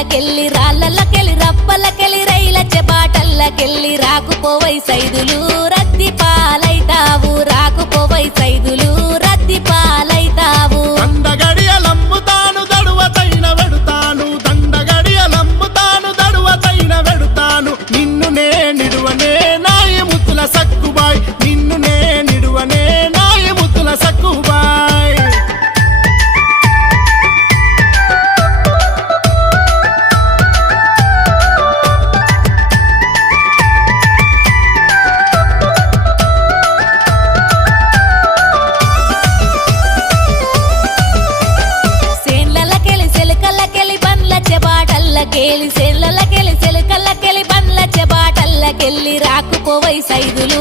బాటల్లకెళ్ళి రాళ్ళకెళ్ళి రప్పలకెళ్ళి రైలచ్చే బాటల్లకెళ్ళి రాకుపోవై సైదులు రద్ది పాలైతావు రాకుపోవై సైదులు రద్ది పాలైతావు దండగడియలమ్ముతాను దడువతైన వెడుతాను దండగడియలమ్ముతాను దడువతైన వెడుతాను నిన్ను నే నిడువనే నాయ ముద్దుల సక్కుబాయ్ నిన్ను నే నిడువనే నాయ ముద్దుల సక్కుబాయ్ సేళ్ళకెళ్ళి సెలకల్లకెళ్ళి బండ్లచ్చే బాటల్లకెళ్ళి రాకుపోవై సైదులు